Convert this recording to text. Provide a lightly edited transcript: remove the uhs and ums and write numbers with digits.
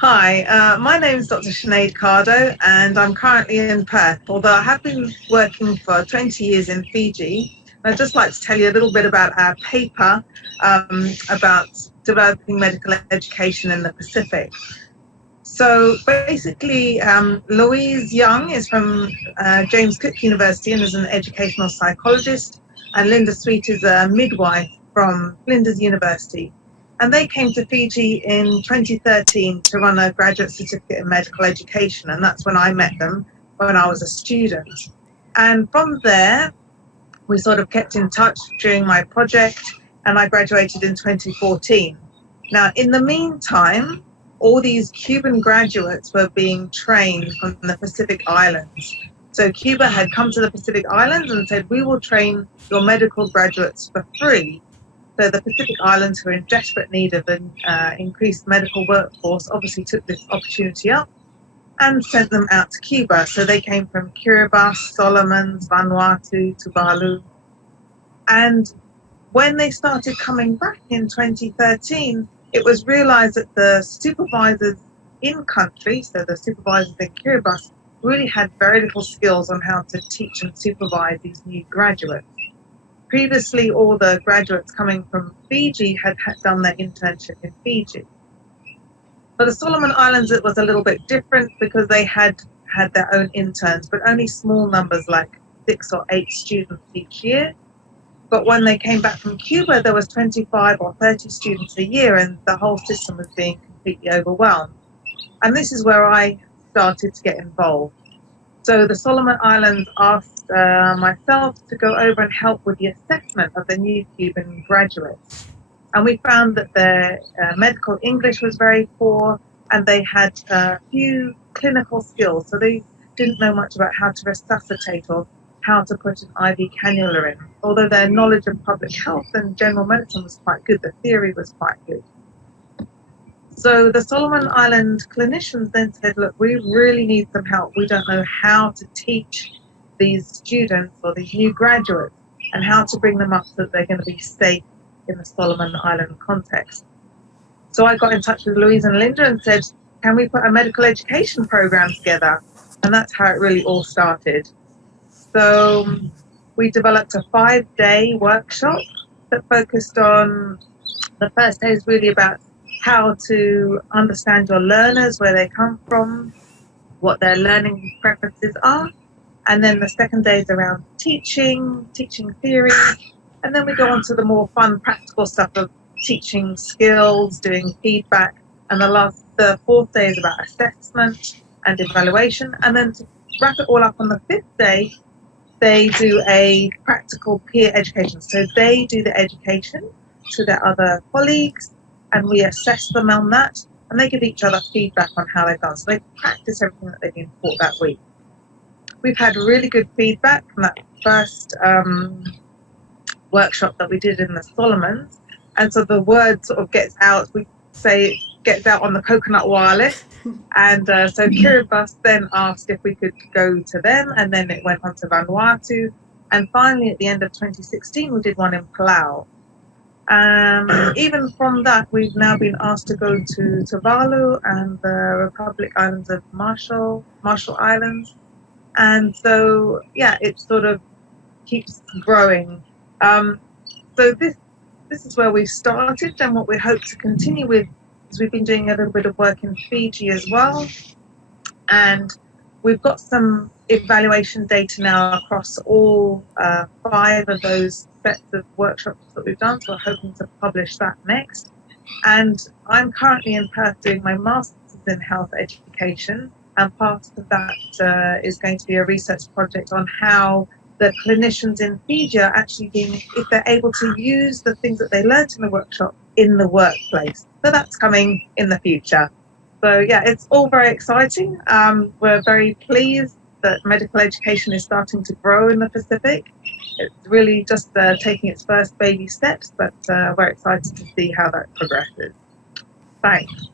Hi, my name is Dr. Sinead Kado, and I'm currently in Perth, although I have been working for 20 years in Fiji. I'd just like to tell you a little bit about our paper about developing medical education in the Pacific. So basically, Louise Young is from James Cook University and is an educational psychologist, and Linda Sweet is a midwife from Flinders University. And they came to Fiji in 2013 to run a graduate certificate in medical education, and that's when I met them when I was a student. And from there, we sort of kept in touch during my project, and I graduated in 2014. Now, in the meantime, all these Cuban graduates were being trained from the Pacific Islands. So Cuba had come to the Pacific Islands and said, we will train your medical graduates for free. So the Pacific Islands, who are in desperate need of an increased medical workforce, obviously took this opportunity up and sent them out to Cuba. So they came from Kiribati, Solomons, Vanuatu, Tuvalu. And when they started coming back in 2013, it was realized that the supervisors in country, so the supervisors in Kiribati, really had very little skills on how to teach and supervise these new graduates. Previously, all the graduates coming from Fiji had done their internship in Fiji. For the Solomon Islands, it was a little bit different because they had their own interns, but only small numbers, like 6 or 8 students each year. But when they came back from Cuba, there was 25 or 30 students a year, and the whole system was being completely overwhelmed. And this is where I started to get involved. So the Solomon Islands asked myself to go over and help with the assessment of the new Cuban graduates. And we found that their medical English was very poor, and they had few clinical skills. So they didn't know much about how to resuscitate or how to put an IV cannula in. Although their knowledge of public health and general medicine was quite good, the theory was quite good. So the Solomon Island clinicians then said, look, we really need some help. We don't know how to teach these students or these new graduates and how to bring them up so that they're going to be safe in the Solomon Island context. So I got in touch with Louise and Linda and said, can we put a medical education program together? And that's how it really all started. So we developed a 5-day workshop that focused on, the first day is really about how to understand your learners, where they come from, what their learning preferences are. And then the second day is around teaching theory. And then we go on to the more fun, practical stuff of teaching skills, doing feedback. And the fourth day is about assessment and evaluation. And then to wrap it all up on the 5th day, they do a practical peer education. So they do the education to their other colleagues, and we assess them on that, and they give each other feedback on how they've done. So they practice everything that they've been taught that week. We've had really good feedback from that first workshop that we did in the Solomons, and so the word sort of gets out, we say it gets out on the coconut wireless, and so Kiribati then asked if we could go to them, and then it went on to Vanuatu, and finally at the end of 2016 we did one in Palau. Even from that, we've now been asked to go to Tuvalu and the Republic Islands of Marshall Islands. And so, yeah, it sort of keeps growing. So this is where we started, and what we hope to continue with is we've been doing a little bit of work in Fiji as well. And we've got some evaluation data now across all 5 of those sets of workshops that we've done, so we're hoping to publish that next. And I'm currently in Perth doing my master's in health education, and part of that is going to be a research project on how the clinicians in Fiji are actually if they're able to use the things that they learned in the workshop in the workplace. So that's coming in the future. So yeah, it's all very exciting. We're very pleased that medical education is starting to grow in the Pacific. It's really just taking its first baby steps, but we're excited to see how that progresses. Thanks.